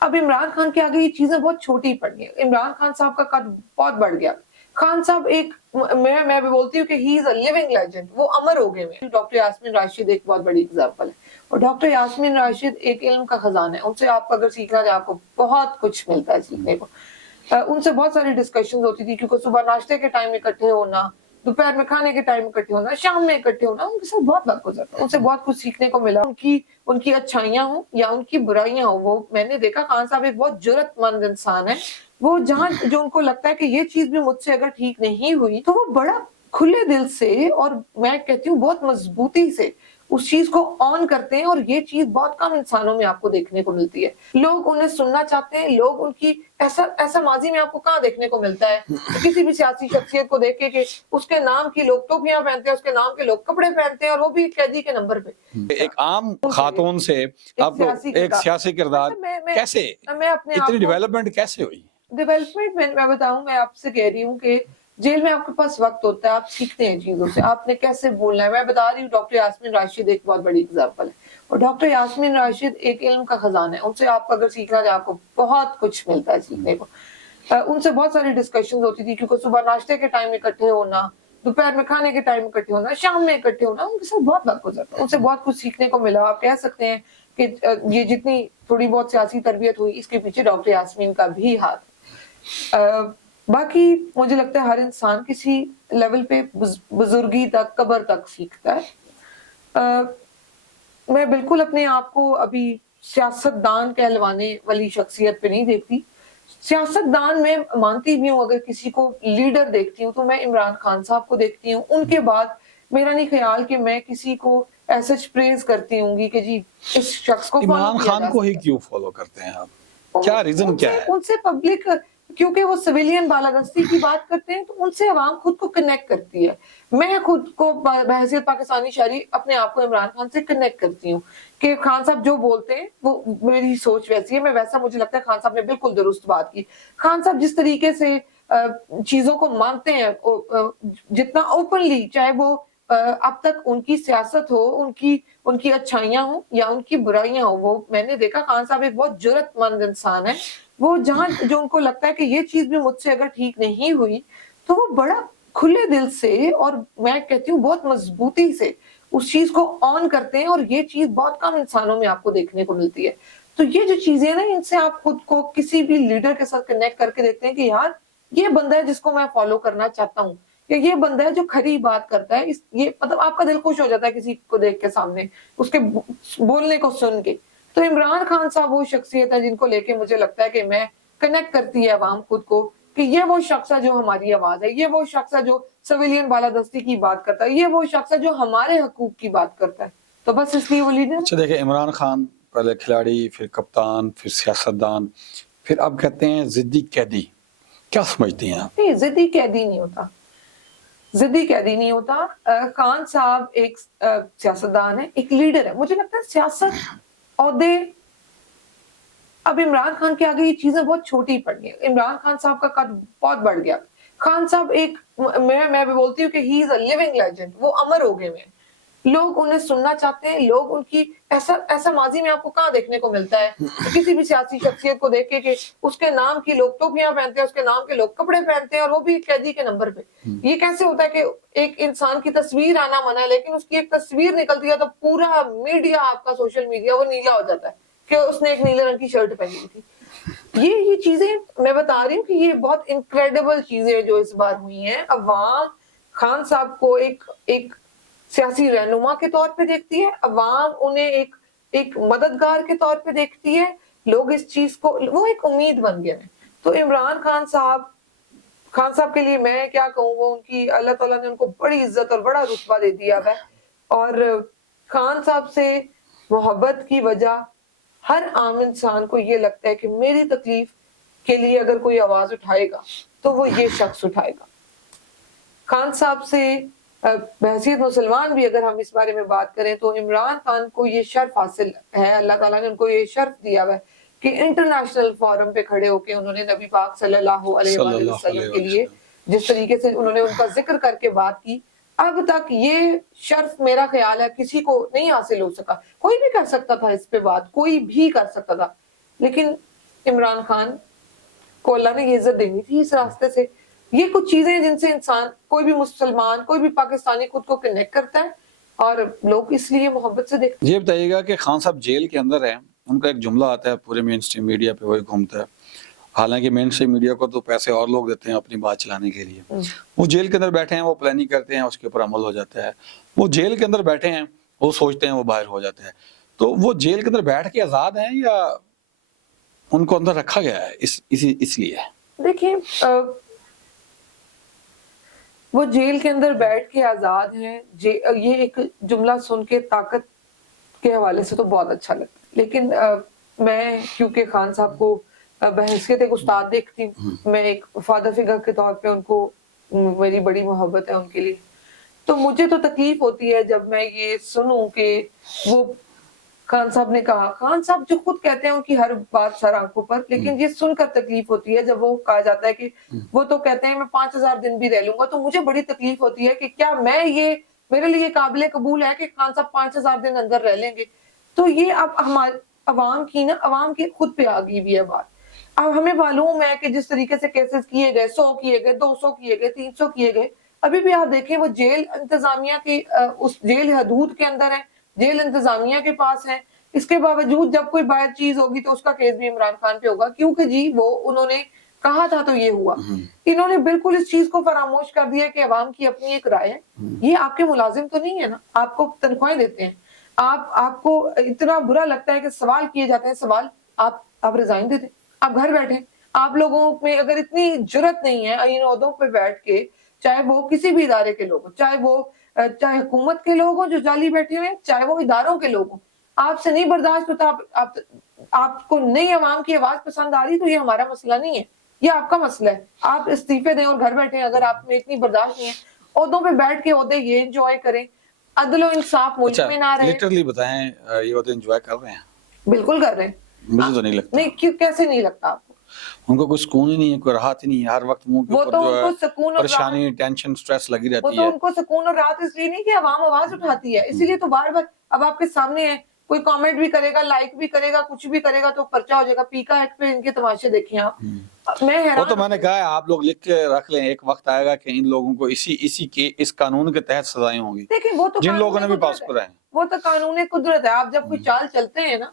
अब इमरान खान के आगे ये चीजें बहुत छोटी पड़ गई। इमरान खान साहब का कद बहुत बढ़ गया। खान साहब एक मैं भी बोलती हूँ कि he is a living legend, वो अमर हो गए हैं। डॉक्टर यास्मीन राशिद एक बहुत बड़ी एग्जांपल है, और डॉक्टर यास्मीन राशिद एक इल्म का खजाना है। उनसे आप अगर सीखना चाहे आपको बहुत कुछ मिलता है सीखने को। उनसे बहुत सारी डिस्कशन होती थी, क्योंकि सुबह नाश्ते के टाइम इकट्ठे होना, दोपहर में खाने के टाइम इकट्ठे होना, शाम में इकट्ठे होना, उनके साथ बहुत वक्त गुजरता। उनसे बहुत कुछ सीखने को मिला। उनकी अच्छाइयां हो या उनकी बुराइयां हो, वो मैंने देखा खान साहब एक बहुत जुर्रतमंद इंसान है। वो जहां जो उनको लगता है कि ये चीज भी मुझसे अगर ठीक नहीं हुई, तो वो बड़ा खुले दिल से, और मैं कहती हूँ बहुत मजबूती से उस चीज को ऑन करते हैं। और ये चीज बहुत कम इंसानों में आपको देखने को मिलती है। लोग उन्हें सुनना चाहते हैं, लोग उनकी ऐसा माजी में आपको कहाँ देखने को मिलता है? किसी भी सियासी शख्सियत को देख के उसके नाम की लोग टोपियां पहनते हैं, उसके नाम के लोग कपड़े पहनते हैं, और वो भी कैदी के नंबर पे। एक आम खातून से आप एक सियासी किरदार कैसे, मैं अपने इतनी डेवलपमेंट कैसे हुई? डेवलपमेंट मैं बताऊं, मैं आपसे कह रही हूँ कि जेल में आपके पास वक्त होता है, आप सीखते हैं चीजों से, आपने कैसे बोलना है। मैं बता रही हूँ, डॉक्टर यास्मीन राशिद एक बहुत बड़ी एग्जांपल है, और डॉक्टर यास्मीन राशिद एक इल्म का खजाना है। उनसे आप अगर सीखना चाहे आपको बहुत कुछ मिलता है सीखने को। उनसे बहुत सारी डिस्कशन होती थी, क्योंकि सुबह नाश्ते के टाइम इकट्ठे होना, दोपहर में खाने के टाइम इकट्ठे होना, शाम में इकट्ठे होना, उनके साथ बहुत वक्त गुजरता। उनसे बहुत कुछ सीखने को मिला। आप कह सकते हैं कि ये जितनी थोड़ी बहुत सियासी तरबियत हुई, इसके पीछे डॉक्टर यास्मीन का भी हाथ। बाकी मुझे लगता है हर इंसान किसी लेवल पे बुजुर्गी तक, कब्र तक सीखता है। मैं बिल्कुल अपने आप को अभी सियासतदान कहलवाने वाली शख्सियत पे नहीं देखती। सियासतदान में मानती भी हूँ, अगर किसी को लीडर देखती हूँ तो मैं इमरान खान साहब को देखती हूँ। उनके बाद मेरा नहीं ख्याल कि मैं किसी को ऐसे प्रेज करती हूँ कि जी इस शख्स को इमरान खान को ही क्यों फॉलो करते हैं आप? क्या रीजन क्या है? उनसे पब्लिक, क्योंकि वो सिविलियन बालादस्ती की बात करते हैं, तो उनसे अवाम खुद को कनेक्ट करती है। मैं खुद को बहैसियत पाकिस्तानी शहरी अपने आप को इमरान खान से कनेक्ट करती हूँ कि खान साहब जो बोलते हैं वो मेरी सोच वैसी है, मैं वैसा, मुझे लगता है खान साहब ने बिल्कुल दुरुस्त बात की। खान साहब जिस तरीके से चीजों को मानते हैं, जितना ओपनली, चाहे वो अब तक उनकी सियासत हो, उनकी अच्छाइयां हो या उनकी बुराइयां हो, वो मैंने देखा खान साहब एक बहुत जुर्रतमंद इंसान है। वो जहां जो उनको लगता है कि ये चीज भी मुझसे अगर ठीक नहीं हुई, तो वो बड़ा खुले दिल से, और मैं कहती हूँ बहुत मजबूती से उस चीज को ऑन करते हैं। और ये चीज बहुत कम इंसानों में आपको देखने को मिलती है। तो ये जो चीजें ना, इनसे आप खुद को किसी भी लीडर के साथ कनेक्ट करके देखते हैं कि यार ये बंदा है जिसको मैं फॉलो करना चाहता हूँ, या ये बंदा है जो खरी बात करता है। ये मतलब आपका दिल खुश हो जाता है किसी को देख के, सामने उसके बोलने को सुन के। तो इमरान खान साहब वो शख्सियत है जिनको लेके मुझे लगता है कि मैं कनेक्ट करती है अवाम खुद को, कि ये वो शख्स है जो हमारी आवाज है, ये वो शख्स है जो सिविलियन बालादस्ती की बात करता है, ये वो शख्स है जो हमारे हकूक की बात करता है। तो बस इसलिए वो लीडर। अच्छा देखिए, इमरान खान पहले खिलाड़ी, फिर कप्तान, फिर सियासतदान, फिर अब कहते हैं जिद्दी कैदी। क्या समझते हैं आप? नहीं, जिद्दी कैदी नहीं होता, जिद्दी कैदी नहीं होता। खान साहब एक सियासतदान है, एक लीडर है। मुझे लगता है सियासत, औहदे, अब इमरान खान के आगे ये चीजें बहुत छोटी पड़ गई। इमरान खान साहब का कद बहुत बढ़ गया। खान साहब एक मैं भी बोलती हूँ कि he is a living legend, वो अमर हो गए हैं। लोग उन्हें सुनना चाहते हैं, लोग उनकी ऐसा माजी में आपको कहाँ देखने को मिलता है? किसी भी सियासी शख्सियत को देख के उसके नाम की लोग टोपियां पहनते हैं, उसके नाम के लोग कपड़े पहनते हैं, और वो भी कैदी के नंबर पे। ये कैसे होता है कि एक इंसान की तस्वीर आना मना है, लेकिन उसकी एक तस्वीर निकलती है तो पूरा मीडिया, आपका सोशल मीडिया, वो नीला हो जाता है कि उसने एक नीले रंग की शर्ट पहनी हुई थी। ये चीजें मैं बता रही हूँ कि ये बहुत इनक्रेडिबल चीजें जो इस बार हुई हैं। अवाम खान साहब को एक सियासी रहनुमा के तौर पे देखती है, अवाम उन्हें एक मददगार के तौर पे देखती है। लोग इस चीज को, वो एक उम्मीद बन गए हैं। तो इमरान खान साहब के लिए मैं क्या कहूँ, वो उनकी अल्लाह ताला ने उनको बड़ी इज्जत और बड़ा रुतबा दे दिया है। और खान साहब से मोहब्बत की वजह हर आम इंसान को ये लगता है कि मेरी तकलीफ के लिए अगर कोई आवाज उठाएगा तो वो ये शख्स उठाएगा। खान साहब से बहसीत मुसलमान भी अगर हम इस बारे में बात करें, तो इमरान खान को ये शर्फ हासिल है, अल्लाह ताला ने उनको ये शर्फ दिया है कि इंटरनेशनल फोरम पे खड़े होके उन्होंने नबी पाक सल्लल्लाहु अलैहि वसल्लम के लिए जिस तरीके से उन्होंने उनका जिक्र करके बात की, अब तक ये शर्फ मेरा ख्याल है किसी को नहीं हासिल हो सका। कोई भी कर सकता था इस पे बात, कोई भी कर सकता था, लेकिन इमरान खान को अल्लाह ने ये इज्जत देनी थी इस रास्ते से। ये कुछ चीजें हैं जिनसे इंसान, कोई भी मुसलमान, कोई भी पाकिस्तानी खुद को कनेक्ट करता है और लोग इसलिए मोहब्बत से देखते ये बताइएगा कि खान साहब जेल के अंदर हैं, उनका एक जुमला आता है पूरे मेन स्ट्रीम मीडिया पे वही घूमता है, हालांकि मेन स्ट्रीम मीडिया को तो पैसे और लोग देते हैं अपनी बात चलाने के लिए। वो जेल के अंदर बैठे हैं, वो प्लानिंग करते हैं, उसके ऊपर अमल हो जाता है। वो जेल के अंदर बैठे हैं, वो सोचते हैं, वो बाहर हो जाता है। तो वो जेल के अंदर बैठ के आज़ाद हैं या उनको अंदर रखा गया है इसलिए? देखिए, वो जेल के अंदर बैठ के आजाद हैं, ये एक जुमला सुन के ताकत के हवाले से तो बहुत अच्छा लगता है, लेकिन मैं क्योंकि खान साहब को बहैसियत एक उस्ताद देखती हूँ, मैं एक फादर फिगर के तौर पे उनको, मेरी बड़ी मोहब्बत है उनके लिए, तो मुझे तो तकलीफ होती है जब मैं ये सुनूं कि वो खान साहब ने कहा, खान साहब जो खुद कहते हैं उनकी हर बात सर आंखों पर, लेकिन ये सुनकर तकलीफ होती है जब वो कहा जाता है कि वो तो कहते हैं मैं 5000 दिन भी रह लूंगा, तो मुझे बड़ी तकलीफ होती है कि क्या मैं ये, मेरे लिए काबिल कबूल है कि खान साहब 5000 दिन अंदर रह लेंगे? तो ये अब हमारे अवाम की खुद पे आ गई हुई है बात। अब हमें मालूम है कि जिस तरीके से केसेस किए गए, 100 किए गए, 200 किए गए, 300 किए गए, अभी भी आप देखें वो जेल इंतजामिया के उस जेल हदूद के अंदर है, जेल इंतजामिया के पास है। इसके बावजूद जब कोई बाहर चीज होगी तो उसका केस भी इमरान खान पे होगा, क्योंकि जी वो उन्होंने कहा था तो ये हुआ। इन्होंने बिल्कुल इस चीज को फरामोश कर दिया कि अवाम की अपनी एक राय है। ये आपके मुलाजिम तो नहीं है ना, आपको तनख्वाहें देते हैं, आपको इतना बुरा लगता है कि सवाल किए जाते हैं, सवाल आप रिजाइन दे दें, आप घर बैठे। आप लोगों में अगर इतनी जुर्रत नहीं है इन ओहदों पे बैठ के, चाहे वो किसी भी इदारे के लोग, चाहे हुकूमत के लोग हों जो जाली बैठे हुए हैं, चाहे वो इदारों के लोग हों, आपसे नहीं बर्दाश्त होता, आपको नहीं अवाम की आवाज पसंद आ रही, तो ये हमारा मसला नहीं है, ये आपका मसला है। आप इस्तीफे दें और घर बैठे, अगर आप में इतनी बर्दाश्त नहीं है, ओहदों पे बैठ के ओहदे ये एंजॉय करें, अदलो इंसाफ मुल्क में ना रहे। लिटरली बताएं, ये ओहदे एंजॉय कर रहे हैं? बिल्कुल कर रहे हैं। मुझे तो नहीं लगता। नहीं, क्यों, कैसे नहीं लगता आपको? उनको कोई सुकून ही नहीं है, कोई राहत ही नहीं है, हर वक्त मुंह के ऊपर जो है परेशानी, टेंशन, स्ट्रेस लगी रहती है। वो तो उनको सुकून और राहत इसलिए नहीं कि अवाम आवाज उठाती है, इसीलिए तो बार बार अब आपके सामने है, कोई कमेंट भी करेगा, लाइक भी करेगा, कुछ भी करेगा तो पर्चा हो जाएगा। पीका एक्ट पे इनके तमाशे देखिए आप। मैं हैरान, वो तो मैंने कहा है, आप लोग लिख के रख लें, एक वक्त आएगा कि इन लोगों को इस कानून के तहत सजाएं होंगी। देखिए वो तो जिन लोगों ने भी पास करा है, वो तो कानून कुदरत है। आप जब कोई चाल चलते हैं ना,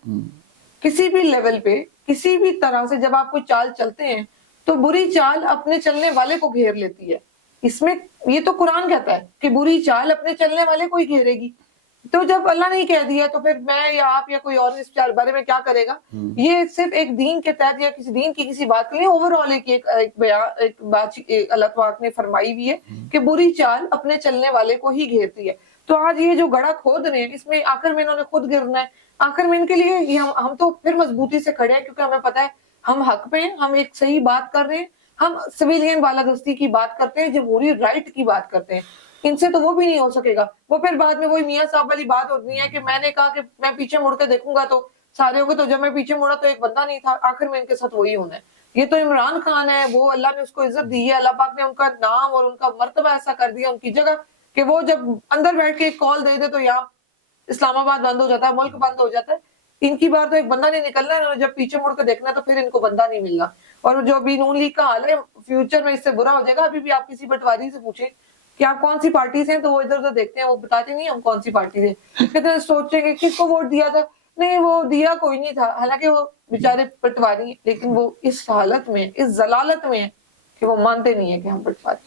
किसी भी लेवल पे, किसी भी तरह से जब आप कोई चाल चलते हैं, तो बुरी चाल अपने चलने वाले को घेर लेती है। इसमें ये तो कुरान कहता है कि बुरी चाल अपने चलने वाले को ही घेरेगी। तो जब अल्लाह ने कह दिया तो फिर मैं या आप या कोई और इस बारे में क्या करेगा? ये सिर्फ एक दीन के तहत या किसी दीन की किसी बात के लिए ओवरऑल एक बात अल्लाह पाक ने फरमाई हुई है कि बुरी चाल अपने चलने वाले को ही घेरती है। तो आज ये जो गड़ा खोद रहे हैं, इसमें आखिर में इन्होंने खुद गिरना है। आखिर में इनके लिए हम तो फिर मजबूती से खड़े हैं, क्योंकि हमें पता है हम हक पे हैं, हम एक सही बात कर रहे हैं, हम सिविलियन बालादस्ती की बात करते हैं, जमहूरी राइट की बात करते हैं। इनसे तो वो भी नहीं हो सकेगा। वो फिर बाद में वही मियां साहब वाली बात होती है कि मैंने कहा कि मैं पीछे मुड़ के देखूंगा तो सारे होंगे, तो जब मैं पीछे मुड़ा तो एक बंदा नहीं था। आखिर में इनके साथ वही होना है। ये तो इमरान खान है, वो अल्लाह ने उसको इज्जत दी है, अल्लाह पाक ने उनका नाम और उनका मर्तबा ऐसा कर दिया उनकी जगह कि वो जब अंदर बैठ के एक कॉल दे दे तो यहाँ इस्लामाबाद बंद हो जाता है, मुल्क बंद हो जाता है। इनकी बार तो एक बंदा नहीं निकलना है, जब पीछे मुड़ के देखना तो फिर इनको बंदा नहीं मिलना। और जो अभी नून लीग का हाल है, फ्यूचर में इससे बुरा हो जाएगा। अभी भी आप किसी पटवारी से पूछें कि आप कौन सी पार्टी से हैं, तो वो इधर उधर देखते हैं, वो बताते नहीं हम कौन सी पार्टी से। कितने सोचेंगे किसको वोट दिया था, नहीं वो दिया कोई नहीं था, हालांकि वो बेचारे पटवारी, लेकिन वो इस हालत में, इस जलालत में है कि वो मानते नहीं है कि हम पटवारी।